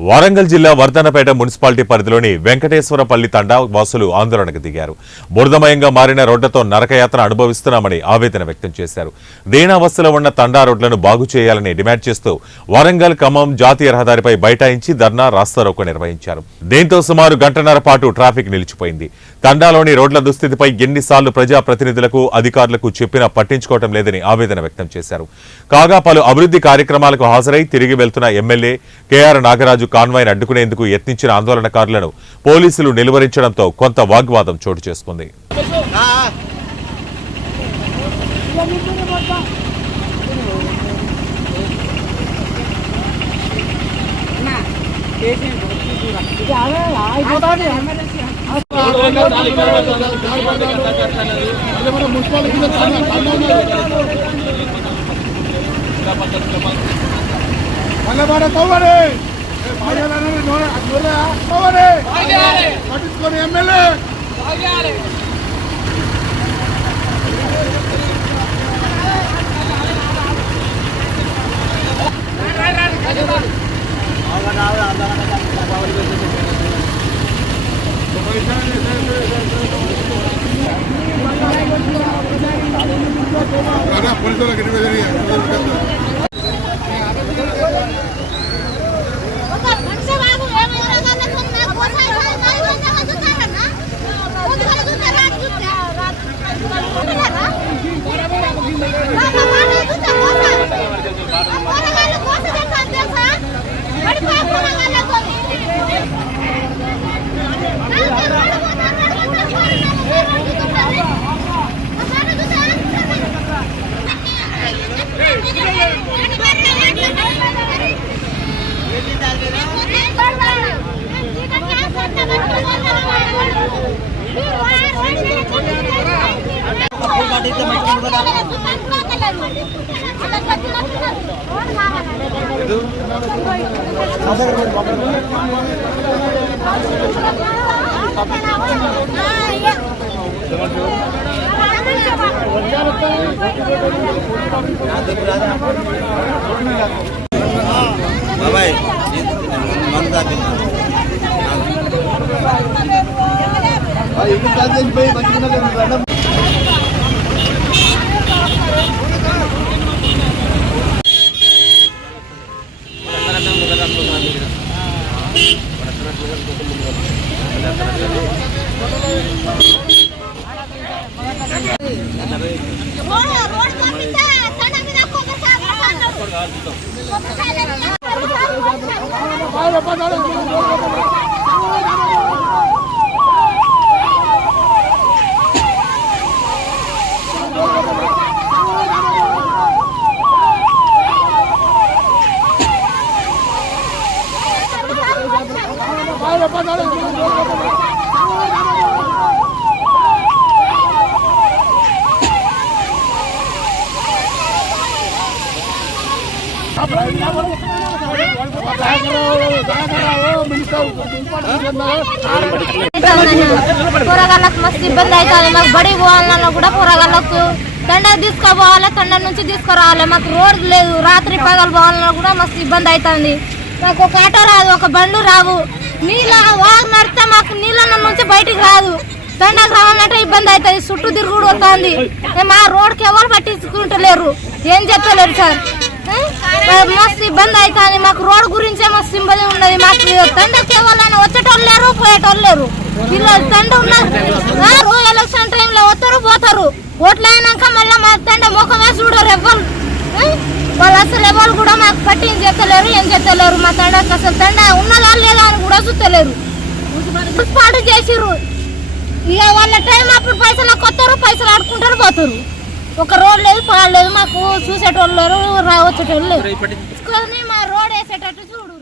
వరంగల్ జిల్లా వర్ధనపేట మున్సిపాలిటీ పరిధిలోని వెంకటేశ్వరపల్లి తండా వాసులు ఆందోళనకు దిగారు. బురదమయంగా మారిన రోడ్లతో నరకయాత్ర అనుభవిస్తున్నామని ఆవేదన వ్యక్తం చేశారు. దీనావస్థలో ఉన్న తండా రోడ్లను బాగు చేయాలని డిమాండ్ చేస్తూ వరంగల్ ఖమ్మం జాతీయ రహదారిపై బైఠాయించి ధర్నా రాస్తారోకో నిర్వహించారు. దీంతో సుమారు గంటన్నర పాటు ట్రాఫిక్ నిలిచిపోయింది. తండాలోని రోడ్ల దుస్థితిపై ఎన్నిసార్లు ప్రజాప్రతినిధులకు అధికారులకు చెప్పినా పట్టించుకోవడం లేదని ఆవేదన వ్యక్తం చేశారు. కాగా పలు అభివృద్ధి కార్యక్రమాలకు హాజరై తిరిగి వెళ్తున్న ఎమ్మెల్యే కేఆర్ నాగరాజు కాన్వాయ్ను అడ్డుకునేందుకు యత్నించిన ఆందోళనకారులను పోలీసులు నిలువరించడంతో కొంత వాగ్వాదం చోటు చేసుకుంది. కూరగాయలకు మస్తు ఇబ్బంది అవుతుంది. మాకు బడి పోవాలన్నా కూడా కూరగాయలకు తండ తీసుకుపోవాలి, తండ నుంచి తీసుకురావాలి. మాకు రోడ్డు లేదు, రాత్రి పగలు పోవాలన్నా కూడా మస్తు ఇబ్బంది అవుతుంది. మాకు ఒక ఆటో రాదు, ఒక బండ్లు రావు. నీళ్ళ వాగు నడితే మాకు నీళ్ళ నుంచి బయటికి రాదు. తండకు రావాలంటే ఇబ్బంది అవుతుంది, చుట్టూ తిరుగుడు వస్తుంది. మా రోడ్కి ఎవరు పట్టించుకుంటలేరు, ఏం చెప్పలేరు సార్. మస్తు ఇబ్బంది అవుతుంది. మాకు రోడ్ గురించే మస్తు ఇబ్బంది ఉన్నది. మాకు తండకి ఎవరైనా వచ్చేటోళ్ళు లేరు, పోయేటోళ్ళు లేరు. పిల్లలు తండ ఉన్నారు, ఎలక్షన్ టైంలో వస్తారు పోతారు. ఓట్లు అయినాక మళ్ళీ మా తండ ముఖమే చూడరు ఎవ్వరు. వాళ్ళు అసలు ఎవరు కూడా మాకు పట్టించి చెప్తలేరు, ఏం చెప్తలేరు. మా తండకి అసలు తండ ఉన్నదా లేదా అని కూడా చూస్తలేరు. పాటు చేసిర్రు. ఇక వాళ్ళ టైం అప్పుడు పైసలు కొత్తారు, పైసలు ఆడుకుంటారు, పోతారు. ఒక రోడ్ లేదు, పాలు లేదు, మాకు చూసేటోళ్ళు లేరు, వచ్చేటోళ్ళు లేరు. మా రోడ్ వేసేటట్టు చూడు.